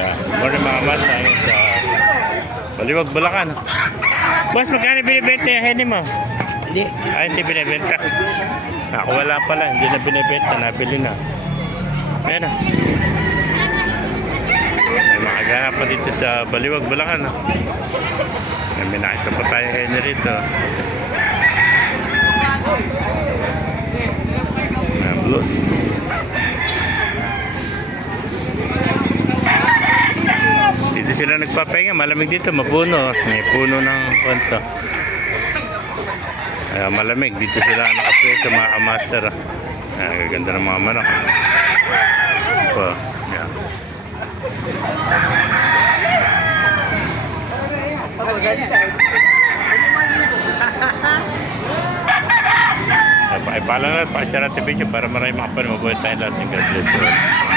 Good morning mga mas. Ayun sa Baliwag, Bulacan. Boss, magkano binibenta yung heni mo? Hindi. Ay, hindi binibenta. Ako wala pala, hindi na binibenta. Nabili na. Ayan na. May makaganap pa dito sa Baliwag, Bulacan. May nakita pa tayo heni rito. Blues. Dito sila nagpapahinga, malamig dito, mapuno. May puno ng konto. Malamig, dito sila nakapuyo sa mga kamaster. Gaganda ng mga manok. Ito, yan. Ipaalam na, pa-share natin video para marami makapanood. Mabuhay tayo lahat. God bless you.